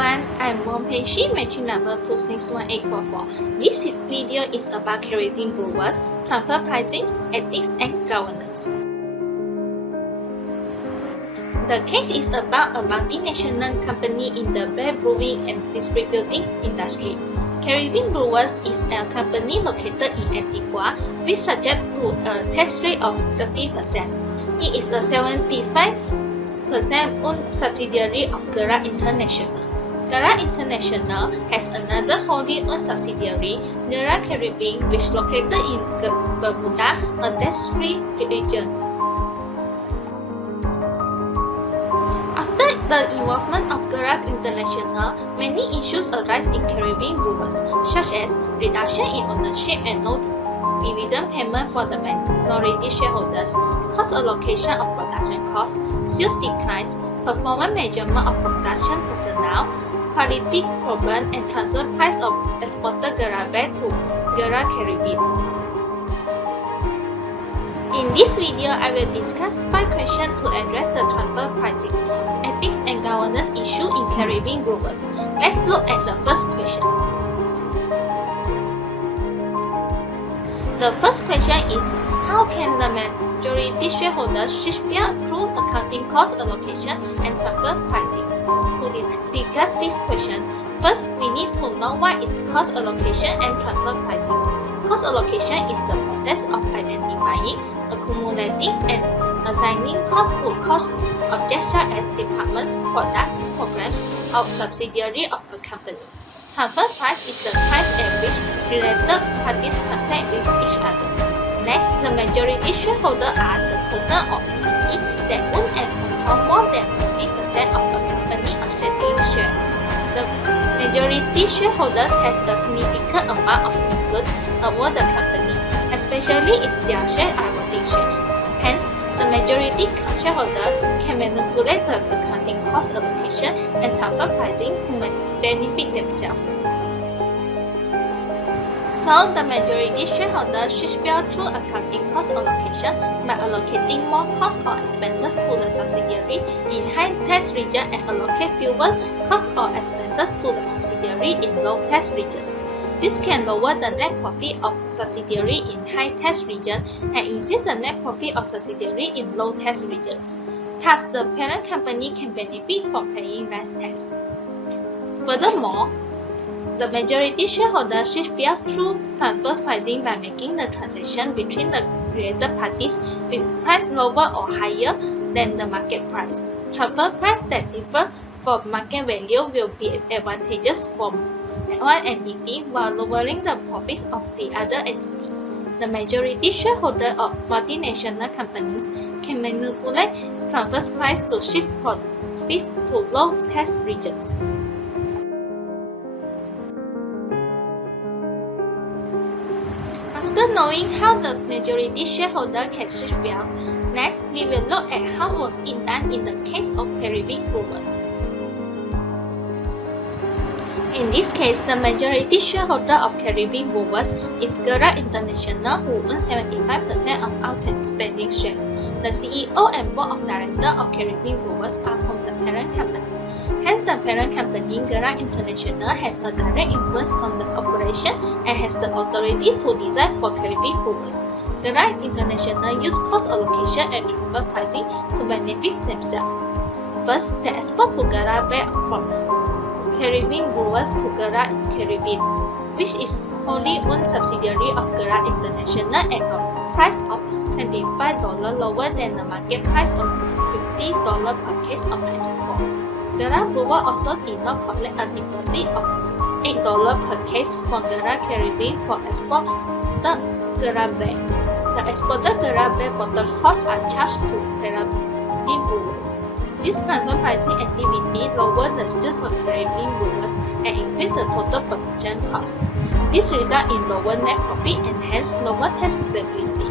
everyone, I'm Wong Pei Shi, matching number 261844. This video is about Caribbean Brewers, transfer pricing, ethics, and governance. The case is about a multinational company in the beer brewing and distributing industry. Caribbean Brewers is a company located in Antigua, which subject to a tax rate of 30%. It is a 75% owned subsidiary of BKAL International. BKAL International has another wholly owned subsidiary, BKAL Caribbean, which is located in Bermuda, a tax-free region. After the involvement of BKAL International, many issues arise in Caribbean Brewers, such as reduction in ownership and no dividend payment for the minority shareholders, cost allocation of production costs, sales declines, performance measurement of production personnel, quality problem, and transfer price of exported BKAL beer to BKAL Caribbean. In this video, I will discuss 5 questions to address the transfer pricing, ethics, and governance issue in Caribbean Brewers. Let's look at the first question. The first question is, how can the majority shareholders shift beer through accounting cost allocation and transfer pricing? To discuss this question, first we need to know what is cost allocation and transfer pricing. Cost allocation is the process of identifying, accumulating, and assigning costs to cost objects such as departments, products, programs, or subsidiary of a company. Transfer price is the price at which related parties transact with each other. Next, the majority shareholder are the person or entity that own and control more than 50% of a company outstanding share. The majority shareholders has a significant amount of influence over the company, especially if their shares are voting shares. Hence, the majority shareholder can manipulate the accounting cost allocation and transfer pricing to benefit themselves. So, the majority shareholder shift beer through accounting cost allocation by allocating more costs or expenses to the subsidiary in high tax region and allocate fewer costs or expenses to the subsidiary in low tax regions. This can lower the net profit of subsidiary in high tax region and increase the net profit of subsidiary in low tax regions. Thus, the parent company can benefit from paying less tax. Furthermore, the majority shareholder shift beer through transfer pricing by making the transaction between the related parties with price lower or higher than the market price. Transfer price that differ from market value will be advantageous for one entity while lowering the profits of the other entity. The majority shareholder of multinational companies can manipulate transfer price to shift profits to low tax regions. After knowing how the majority shareholder can shift wealth, next we will look at how was it done in the case of Caribbean Brewers. In this case, the majority shareholder of Caribbean Brewers is BKAL International, who owns 75% of outstanding shares. The CEO and board of directors of Caribbean Brewers are from the parent company. Hence, the parent company, BKAL International, has a direct influence on the operation and has the authority to decide for Caribbean Brewers. BKAL International use cost allocation and transfer pricing to benefit themselves. First, they export to BKAL beer from Caribbean Brewers to BKAL Caribbean, which is wholly owned subsidiary of BKAL International at a price of $25 lower than the market price of $50 per case of 24. BKAL Brewer also did not collect a deposit of $8 per case from BKAL Caribbean for exported BKAL beer. The exported BKAL beer bottle costs are charged to Caribbean Brewers. This transfer pricing activity lowered the sales of Caribbean Brewers and increased the total production cost. This results in lower net profit and hence lower tax stability.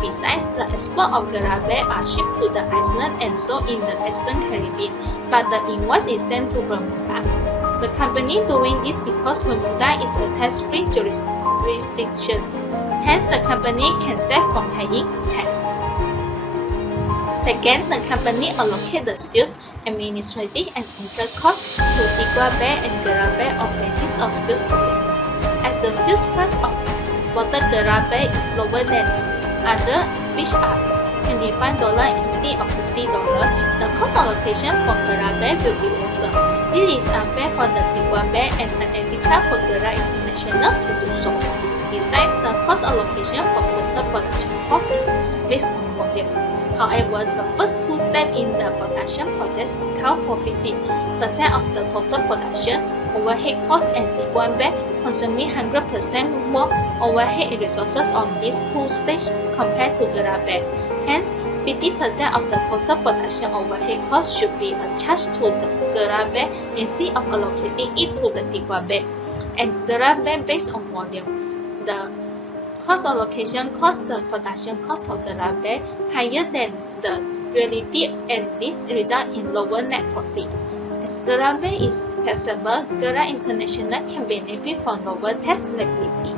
Besides, the export of BKAL beer are shipped to the Iceland and sold in the Eastern Caribbean, but the invoice is sent to Bermuda. The company doing this because Bermuda is a tax-free jurisdiction. Hence, the company can save from paying tax. Second, the company allocates the sales administrative and incurred costs to Tiquabe and Garabe on basis of sales price. As the sales price of exported Garabe is lower than other, which are $25 instead of $50, the cost allocation for Garabe will be lesser. This is unfair for the Tiquabe and unethical for Gara International to do so. Besides, the cost allocation for total production cost is based on volume. However, the first two steps in the production process account for 50% of the total production overhead cost, and Tiquabe consuming 100% more overhead resources on these two stages compared to Garabe. Hence, 50% of the total production overhead cost should be charged to the Garabe instead of allocating it to the Tiquabe and Garabe based on volume. The cost allocation cost the production cost for Garabe higher than the reality, and this results in lower net profit. As Garabe is taxable, Gara International can benefit from lower tax liability.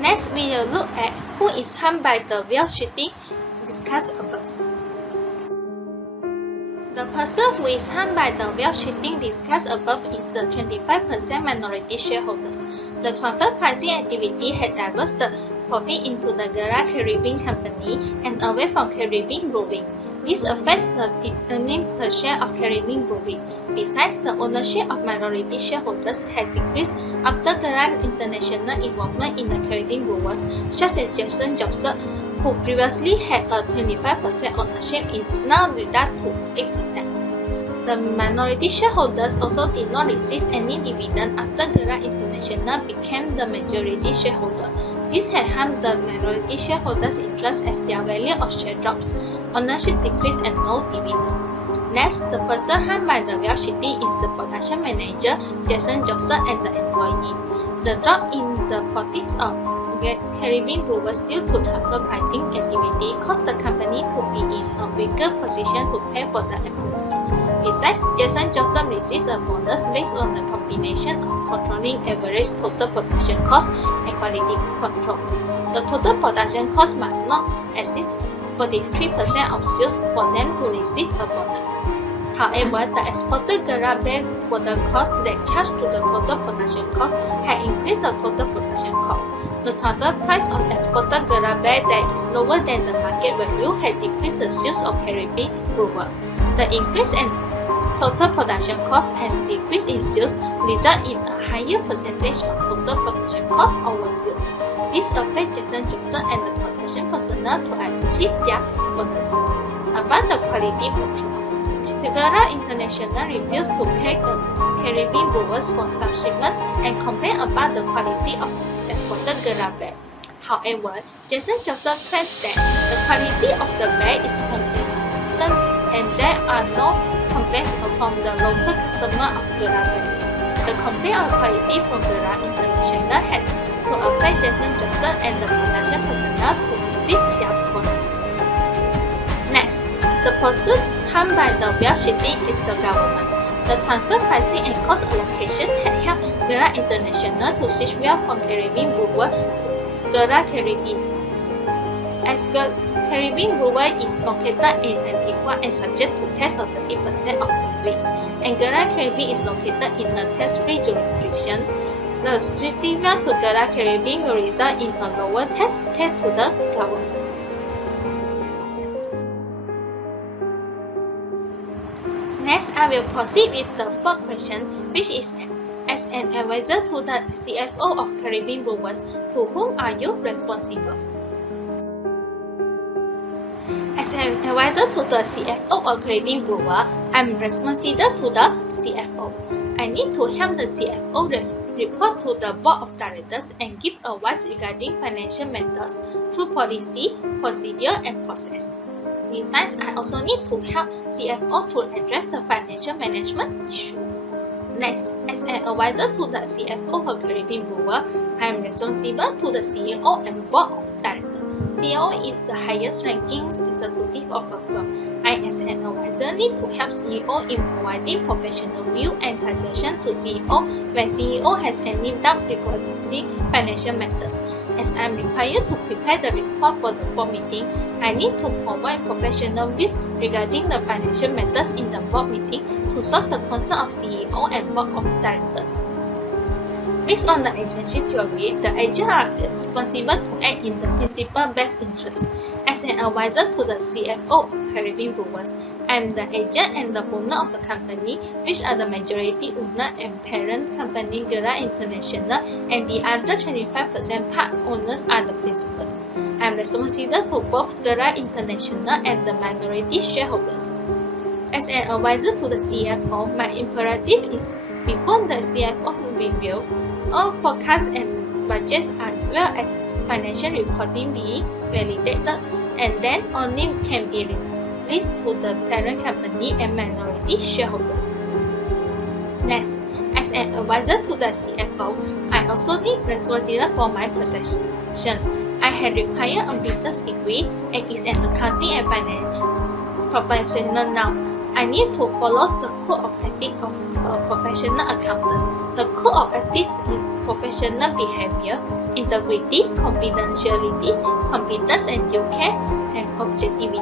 Next, we will look at who is harmed by the whale shooting discussed above. The person who is harmed by the whale shooting discussed above is the 25% minority shareholders. The transfer pricing activity had diverted profit into the Gara Caribbean Company and away from Caribbean Brewing. This affects the earnings per share of Caribbean Brewing. Besides, the ownership of minority shareholders had decreased after Gara International involvement in the Caribbean Brewers, such as Jason Joseph, who previously had a 25% ownership, is now reduced to 8%. The minority shareholders also did not receive any dividend after Gara International became the majority shareholder. This had harmed the minority shareholders' interest as their value of share drops, ownership decreased, and no dividend. Next, the person harmed by the whale shooting is the production manager, Jason Joseph, and the employee. The drop in the profits of Caribbean Brewers due to transfer pricing activity caused the company to be in a weaker position to pay for the employee. Besides, Jason Joseph receives a bonus based on the combination of controlling average total production cost and quality control. The total production cost must not exceed 43% of sales for them to receive a bonus. However, the exported Garabe product cost that charged to the total production cost had increased the total production cost. The transfer price of exported Garabe that is lower than the market value had decreased the sales of Caribbean Brewer. The increase in total production cost and decrease in sales result in a higher percentage of total production cost over sales. This affects Jason Joseph and the production personnel to achieve their bonus. About the quality control, Gara International refused to pay the Caribbean Brewers for some shipments and complained about the quality of exported Garabe. However, Jason Joseph claims that the quality of the beer is consistent and there are no complaints from the local customer of Garabe. The complaint of quality from Gara International had to affect Jason Joseph and the production personnel to receive their bonus. Next, the person harmed by the whale shooting is the government. The transfer pricing and cost allocation had helped Gara International to switch whale from Caribbean Brewer to Gara Caribbean. As Caribbean Brewer is located in Antigua and subject to tax of 30% of tax rates, and Gara Caribbean is located in a tax-free jurisdiction, the switching to Gara Caribbean will result in a lower tax paid to the government. Next, I will proceed with the fourth question, which is, as an advisor to the CFO of Caribbean Brewers, to whom are you responsible? As an advisor to the CFO of Caribbean Brewer, I am responsible to the CFO. I need to help the CFO report to the Board of Directors and give advice regarding financial matters through policy, procedure, and process. Besides, I also need to help CFO to address the financial management issue. Next, as an advisor to the CFO of Caribbean Brewer, I am responsible to the CEO and Board of Directors. CEO is the highest ranking executive of a firm. I, as an advisor, need to help CEO in providing professional view and suggestion to CEO when CEO has any doubt regarding financial matters. as I am required to prepare the report for the board meeting, I need to provide professional views regarding the financial matters in the board meeting to serve the concern of CEO and board of directors. Based on the agency theory, the agents are responsible to act in the principal best interest. As an advisor to the CFO of Caribbean Brewers, I am the agent and the owner of the company, which are the majority owner and parent company BKAL International, and the other 25% part owners are the principals. I am responsible for both BKAL International and the minority shareholders. As an advisor to the CFO, my imperative is before the CFO's reviews, all forecasts and budgets as well as financial reporting be validated, and then only can be released to the parent company and minority shareholders. Next, as an advisor to the CFO, I also need responsible for my profession. I had required a business degree and is an accounting and finance professional now. I need to follow the code of ethics of a professional accountant. The code of ethics is professional behavior, integrity, confidentiality, competence and due care, and objectivity.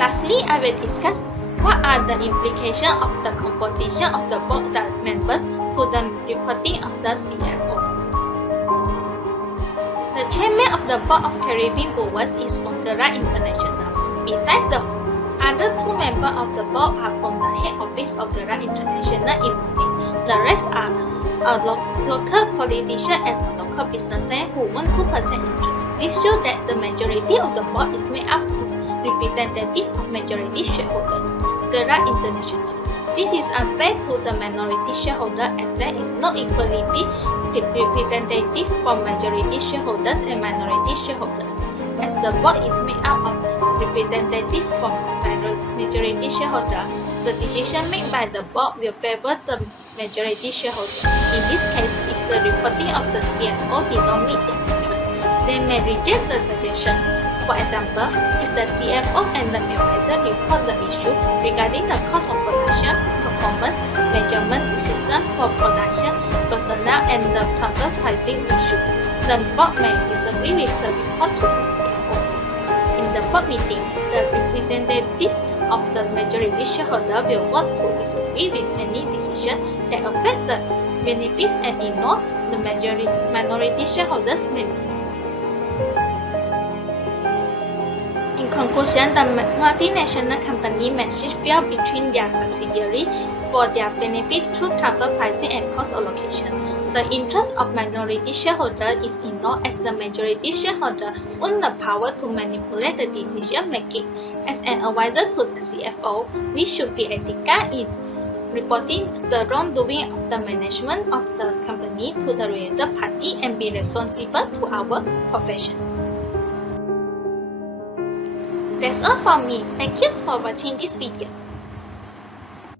Lastly, I will discuss what are the implications of the composition of the board members to the reporting of the CFO. The chairman of the board of Caribbean Brewers is from BKAL International. Besides, the other two members of the board are from the head office of BKAL International in Binti. The rest are a local politician and a local businessman who own 2% interest. This shows that the majority of the board is made up of representatives of majority shareholders. BKAL International. This is unfair to the minority shareholder as there is no equality representative from majority shareholders and minority shareholders. As the board is made up of representatives from majority shareholder, the decision made by the board will favor the majority shareholder. In this case, if the reporting of the CFO did not meet their interest, they may reject the suggestion. For example, if the CFO and the advisor report the issue regarding the cost of production, performance, measurement system for production, personnel, and the transfer pricing issues, the board may disagree with the report to the CFO. In the board meeting, the representative of the majority shareholder will vote to disagree with any decision that affect the benefits and ignore the minority shareholders' benefits. In conclusion, the multinational company may shift well between their subsidiaries for their benefit through transfer pricing and cost allocation. The interest of minority shareholder is ignored as the majority shareholder own the power to manipulate the decision making. As an advisor to the CFO, we should be ethical in reporting the wrongdoing of the management of the company to the related party and be responsible to our professions. That's all from me. Thank you for watching this video.